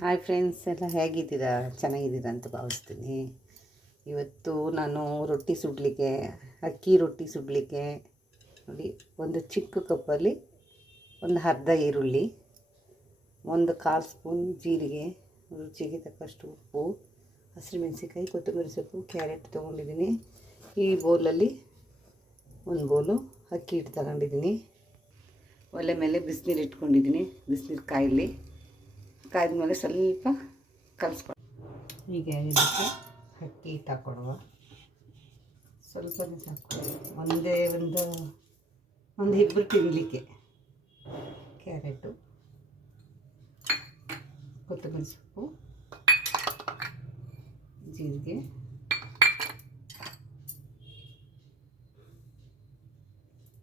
Hi friends ಎಲ್ಲ ಹೇಗಿದ್ದೀರಾ? ಚೆನ್ನಾಗಿದ್ದೀರಾ ಅಂತ ಭಾವಿಸ್ತೀನಿ. ಇವತ್ತು ನಾನು ರೊಟ್ಟಿ ಸುಡಲಿಕ್ಕೆ, ಅಕ್ಕಿ ರೊಟ್ಟಿ ಸುಡಲಿಕ್ಕೆ, ನೋಡಿ, ಒಂದು ಚಿಕ್ಕ ಕಪ್ಪಲ್ಲಿ ಒಂದು ಅರ್ಧ ಈರುಳ್ಳಿ, ಒಂದು ಕಾಲು ಸ್ಪೂನ್ ಜೀರಿಗೆ, ರುಚಿಗೆ ತಕ್ಕಷ್ಟು ಉಪ್ಪು, ಹಸಿರು ಮೆಣಸಿಕಾಯಿ ಕೊತ್ತಂಬರಿ ಸೊಪ್ಪು, ಕ್ಯಾರೆಟ್ ತೊಗೊಂಡಿದ್ದೀನಿ. ಈ ಬೌಲಲ್ಲಿ ಒಂದು ಬೌಲು ಅಕ್ಕಿ ಹಿಟ್ಟು ತಗೊಂಡಿದ್ದೀನಿ. ಒಲೆ ಮೇಲೆ ಬಿಸಿನೀರು ಇಟ್ಕೊಂಡಿದ್ದೀನಿ, ಬಿಸಿನೀರು ಕಾಯಲಿ. ಕಾಯ್ದ ಮೇಲೆ ಸ್ವಲ್ಪ ಕಲಿಸ್ಕೊಂಡು ಹೀಗೆ ಇದಕ್ಕೆ ಅಕ್ಕಿ ಹಿಟ್ಟು ಹಾಕ್ಕೊಡುವ ಸ್ವಲ್ಪ ಸಾಕು ಒಂದೇ ಒಂದು ಒಂದು ಇಬ್ಬರು ತಿನ್ನಲಿಕ್ಕೆ ಕ್ಯಾರೆಟು, ಕೊತ್ತಂಬರಿ ಸೊಪ್ಪು, ಜೀರಿಗೆ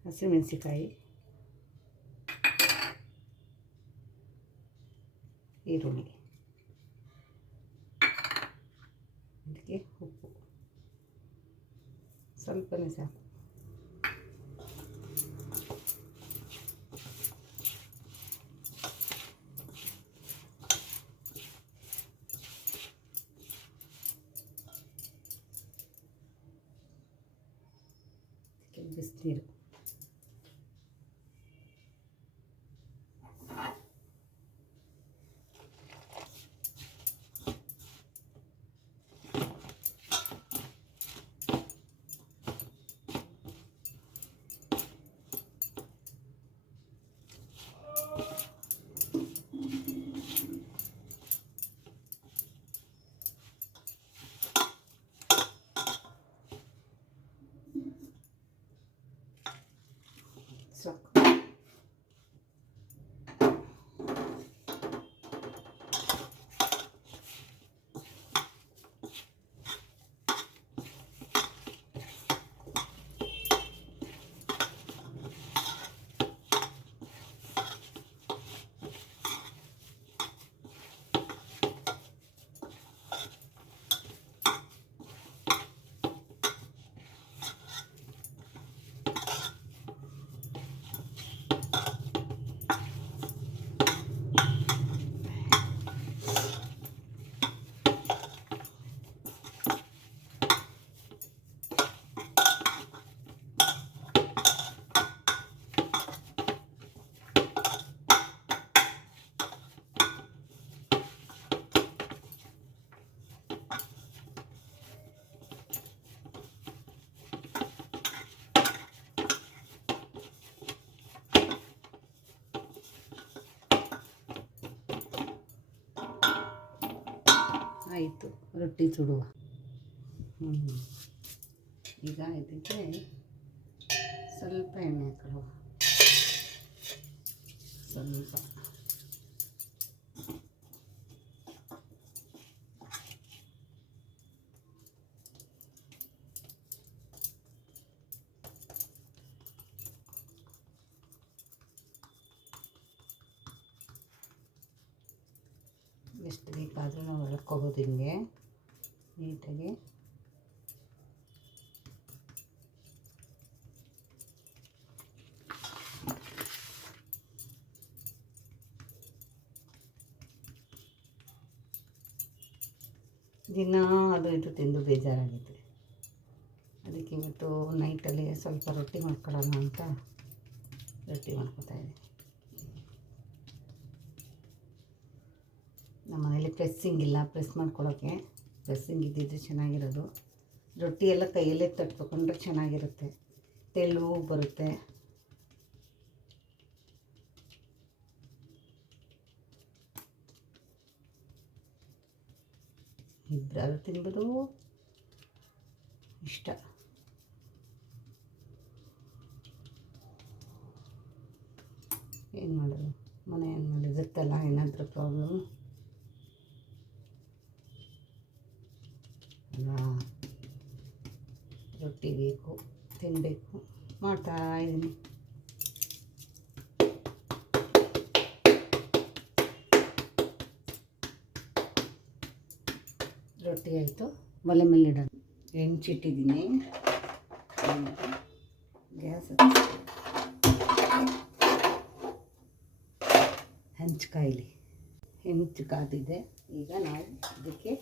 ಹಸಿಮೆಣಸಿಕಾಯಿ ಈರುಳ್ಳಿ ಅದಕ್ಕೆ ಉಪ್ಪು ಸ್ವಲ್ಪನೇ ಸಾಕು ಅದಕ್ಕೆ ಬಿಸಿನೀರು ಸಾಕು ಆಯಿತು ರೊಟ್ಟಿ ಸುಡುವ. ಈಗ ಇದಕ್ಕೆ ಸ್ವಲ್ಪ ಎಣ್ಣೆ ಹಾಕೊಳ್ಳುವ ಸ್ವಲ್ಪ. ಎಷ್ಟು ಬೇಕಾದರೂ ನಾವು ಎಳ್ಕೊಬೋದು ಹಿಂಗೆ. ನೀಟಾಗಿ. ದಿನ ಅದು ಇದು ತಿಂದು ಬೇಜಾರಾಗಿದೆ ಅದಕ್ಕೆ ಇವತ್ತು ನೈಟಲ್ಲಿ ಸ್ವಲ್ಪ ರೊಟ್ಟಿ ಮಾಡ್ಕೊಳ್ಳೋಣ ಅಂತ ರೊಟ್ಟಿ ಮಾಡ್ಕೋತಾ ಇದ್ದೀನಿ. ಮನೇಲಿ ಪ್ರೆಸ್ಸಿಂಗ್ ಇಲ್ಲ ಪ್ರೆಸ್ ಮಾಡ್ಕೊಳ್ಳೋಕ್ಕೆ ಪ್ರೆಸ್ಸಿಂಗ್ ಇದ್ದಿದ್ದು ಚೆನ್ನಾಗಿರೋದು. ರೊಟ್ಟಿ ಎಲ್ಲ ಕೈಯಲ್ಲೇ ತಟ್ಕೊಂಡ್ರೆ ಚೆನ್ನಾಗಿರುತ್ತೆ. ತೆಳು ಬರುತ್ತೆ. ಇಬ್ಬರಾದ್ರೂ ತಿನ್ಬೋದು. ಇಷ್ಟ. ಏನು ಮಾಡೋದು? ಮನೆ ಮೇಲೆ ಇರುತ್ತಲ್ಲ, ಏನಾದರೂ ಪ್ರಾಬ್ಲಮ್ ಅಲ್ವಾ ರೊಟ್ಟಿ ಬೇಕು ತಿನ್ನಬೇಕು ಮಾಡ್ತಾ ಇದ್ದೀನಿ. ರೊಟ್ಟಿ ಆಯಿತು. ಒಲೆ ಮೇಲೆ ಇಡೋಣ. ಹೆಂಚಿಟ್ಟಿದ್ದೀನಿ. ಗ್ಯಾಸ್ ಹೆಂಚು ಹೆಂಚು ಕಾದಿದೆ. ಈಗ ನಾವು ಇದಕ್ಕೆ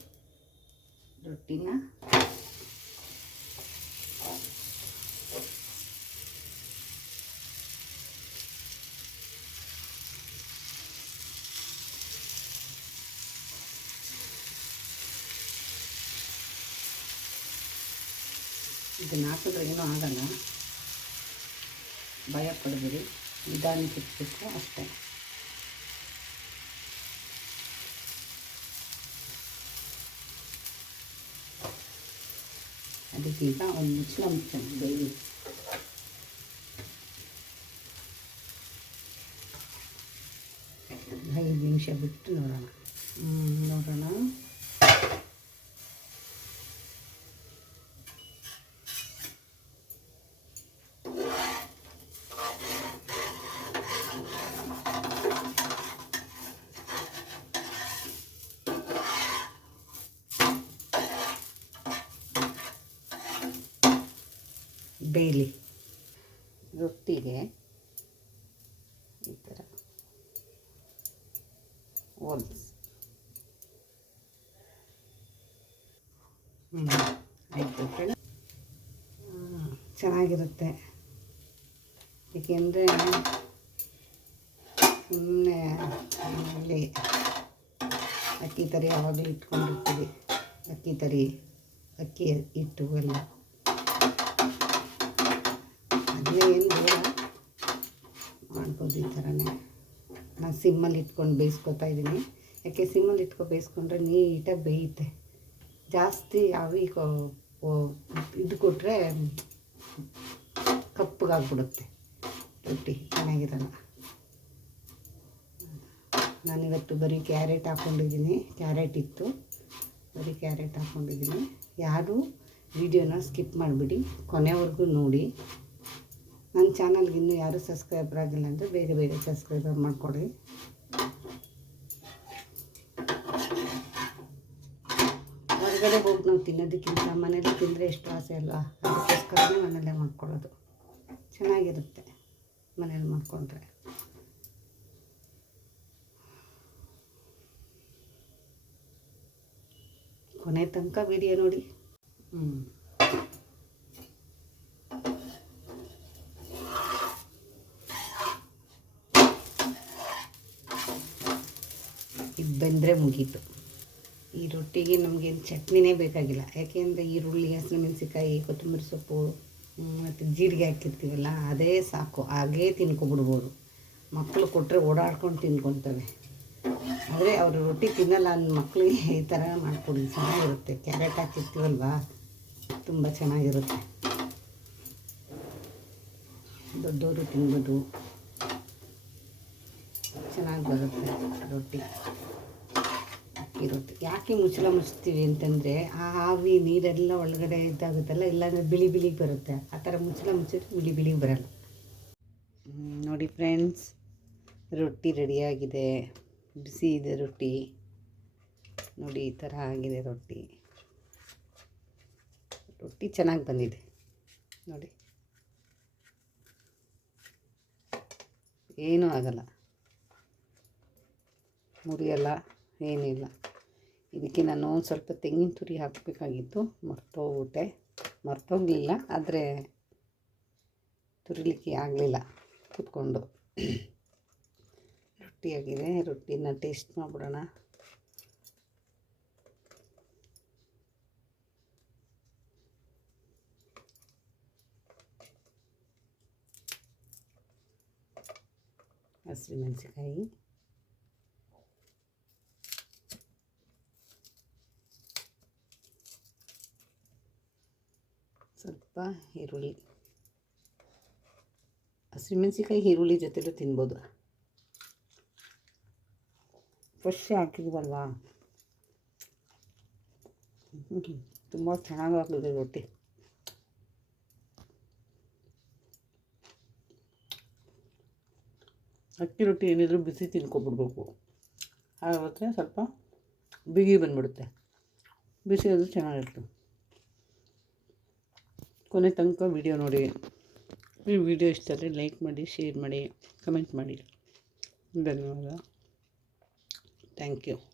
ರೊಟ್ಟಿನ ಇದನ್ನ ಹಾಕಿದ್ರೆ ಏನೂ ಆಗಲ್ಲ ಭಯ ಪಡಬೇಡಿ ನಿಧಾನಕ್ಕೆ ಇಟ್ಬೇಕು ಅಷ್ಟೇ ಅದಕ್ಕೀಗ ಒಂದು ಮುಚ್ಚಳ ಮುಚ್ಚ ಬೇಯಿ ಐದು ನಿಮಿಷ ಬಿಟ್ಟು ನೋಡೋಣ ಬೇಯಲಿ ರೊಟ್ಟಿಗೆ ಈ ಥರ ಹೋಲ್ಸ್ ಹ್ಞೂ ಆಯಿತು ಚೆನ್ನಾಗಿರುತ್ತೆ. ಏಕೆಂದರೆ ಸುಮ್ಮನೆ ಅಲ್ಲಿ ಅಕ್ಕಿ ತರಿ ಯಾವಾಗಲೂ ಇಟ್ಕೊಂಡಿರ್ತೀವಿ. ಅಕ್ಕಿ ತರಿ ಅಕ್ಕಿ ಹಿಟ್ಟು ಎಲ್ಲ. ಏನು ಬೇಡ ಮಾಡ್ಬೋದು ಈ ಥರನೇ. ನಾನು ಸಿಮ್ಮಲ್ಲಿ ಇಟ್ಕೊಂಡು ಬೇಯಿಸ್ಕೊತಾ ಇದ್ದೀನಿ. ಯಾಕೆ ಸಿಮ್ಮಲ್ಲಿ ಇಟ್ಕೊ ಬೇಯಿಸ್ಕೊಂಡ್ರೆ ನೀಟಾಗಿ ಬೇಯುತ್ತೆ. ಜಾಸ್ತಿ ಆವಿ ಇದು ಕೊಟ್ಟರೆ ಕಪ್ಪಗಾಗ್ಬಿಡುತ್ತೆ. ರೊಟ್ಟಿ ಚೆನ್ನಾಗಿರಲ್ಲ. ನಾನಿವತ್ತು ಬರೀ ಕ್ಯಾರೆಟ್ ಹಾಕ್ಕೊಂಡಿದ್ದೀನಿ ಕ್ಯಾರೆಟ್ ಇತ್ತು. ಬರೀ ಕ್ಯಾರೆಟ್ ಹಾಕ್ಕೊಂಡಿದ್ದೀನಿ ಯಾರು ವಿಡಿಯೋನ ಸ್ಕಿಪ್ ಮಾಡಿಬಿಡಿ. ಕೊನೆವರೆಗೂ ನೋಡಿ. ನನ್ನ ಚಾನಲ್ಗೆ ಇನ್ನೂ ಯಾರೂ ಸಬ್ಸ್ಕ್ರೈಬರ್ ಆಗಿಲ್ಲ ಅಂದರೆ ಬೇಗ ಬೇಗ ಸಬ್ಸ್ಕ್ರೈಬರ್ ಮಾಡಿಕೊಡಿ. ಹೊರಗಡೆ ಹೋಗಿ ನಾವು ತಿನ್ನೋದಕ್ಕಿಂತ ಮನೇಲಿ ತಿಂದರೆ ಎಷ್ಟು ಆಸೆ ಅಲ್ವಾ? ಅದಕ್ಕೋಸ್ಕರನೇ ಮನೇಲೇ ಮಾಡ್ಕೊಳ್ಳೋದು. ಚೆನ್ನಾಗಿರುತ್ತೆ ಮನೇಲಿ ಮಾಡಿಕೊಂಡ್ರೆ. ಕೊನೆ ತನಕ ವಿಡಿಯೋ ನೋಡಿ. ಹ್ಞೂ ಇದು ಮುಗೀತು. ಈ ರೊಟ್ಟಿಗೆ ನಮಗೇನು ಚಟ್ನಿನೇ ಬೇಕಾಗಿಲ್ಲ. ಯಾಕೆಂದರೆ ಈರುಳ್ಳಿ ಹಸಿಮೆಣಸಿಕಾಯಿ ಕೊತ್ತಂಬರಿ ಸೊಪ್ಪು ಮತ್ತು ಜೀರಿಗೆ ಹಾಕಿರ್ತೀವಲ್ಲ, ಅದೇ ಸಾಕು. ಹಾಗೇ ತಿನ್ಕೊಬಿಡ್ಬೋದು. ಮಕ್ಕಳು ಕೊಟ್ಟರೆ ಓಡಾಡ್ಕೊಂಡು ತಿನ್ಕೊತವೆ ಆದರೆ ಅವರು ರೊಟ್ಟಿ ತಿನ್ನಲ್ಲ ಅಂದ ಮಕ್ಕಳಿಗೆ ಈ ಥರ ಮಾಡ್ಕೊಡಿ. ಚೆನ್ನಾಗಿರುತ್ತೆ. ಕ್ಯಾರೆಟ್ ಹಾಕಿರ್ತೀವಲ್ವಾ? ತುಂಬ ಚೆನ್ನಾಗಿರುತ್ತೆ. ದೊಡ್ಡವರು ತಿನ್ಬೋದು. ಚೆನ್ನಾಗಿ ಬರುತ್ತೆ ರೊಟ್ಟಿ. ರೊಟ್ಟಿ ಯಾಕೆ ಮುಚ್ಚಳ ಮುಚ್ತೀವಿ ಅಂತಂದರೆ ಆ ಆವಿ ನೀರೆಲ್ಲ ಒಳಗಡೆ ಇದ್ದಾಗುತ್ತಲ್ಲ ಇಲ್ಲಾಂದರೆ ಬಿಳಿ ಬಿಳಿಗೆ ಬರುತ್ತೆ. ಆ ಥರ ಮುಚ್ಚಳ ಮುಚ್ಚಿದ್ರೆ ಬಿಳಿ ಬಿಳಿಗೆ ಬರಲ್ಲ. ನೋಡಿ ಫ್ರೆಂಡ್ಸ್, ರೊಟ್ಟಿ ರೆಡಿಯಾಗಿದೆ. ಬಿಸಿ ಇದೆ ರೊಟ್ಟಿ. ನೋಡಿ, ಈ ಥರ ಆಗಿದೆ ರೊಟ್ಟಿ. ರೊಟ್ಟಿ ಚೆನ್ನಾಗಿ ಬಂದಿದೆ. ನೋಡಿ. ಏನೂ ಆಗಲ್ಲ. ಮುರಿಯಲ್ಲ, ಏನಿಲ್ಲ. ಇದಕ್ಕೆ ನಾನು ಒಂದು ಸ್ವಲ್ಪ ತೆಂಗಿನ ತುರಿ ಹಾಕಬೇಕಾಗಿತ್ತು. ಮರ್ತೋಗ್ಬಿಟ್ಟೆ ಮರ್ತೋಗಲಿಲ್ಲ, ಆದರೆ ತುರಿಲಿಕ್ಕೆ ಆಗಲಿಲ್ಲ ಕುತ್ಕೊಂಡು. ರೊಟ್ಟಿಯಾಗಿದೆ. ರೊಟ್ಟಿನ ಟೇಸ್ಟ್ ಮಾಡಿಬಿಡೋಣ ಹಸಿಮೆಣಸಿಕಾಯಿ ಸ್ವಲ್ಪ ಈರುಳ್ಳಿ. ಹಸಿಮೆಣಸಿಕಾಯಿ ಈರುಳ್ಳಿ ಜೊತೆಲೂ ತಿನ್ಬೋದು. ಫ್ರೆಶ್ ಹಾಕಿದ್ವಲ್ವಾ? ತುಂಬ ಚೆನ್ನಾಗಿ ಆಗ್ತದೆ ರೊಟ್ಟಿ. ಅಕ್ಕಿ ರೊಟ್ಟಿ ಏನಿದ್ರು ಬಿಸಿ ತಿನ್ಕೊಬಿಡ್ಬೇಕು. ಆಗುತ್ತೆ ಸ್ವಲ್ಪ ಬಿಗಿ ಬಂದ್ಬಿಡುತ್ತೆ. ಬಿಸಿ ಅದು ಚೆನ್ನಾಗಿರುತ್ತೆ. ಕೊನೆ ತನಕ ವಿಡಿಯೋ ನೋಡಿ. ಈ ವಿಡಿಯೋ ಇಷ್ಟ ಆದರೆ ಲೈಕ್ ಮಾಡಿ ಶೇರ್ ಮಾಡಿ ಕಮೆಂಟ್ ಮಾಡಿ. ಧನ್ಯವಾದ. Thank you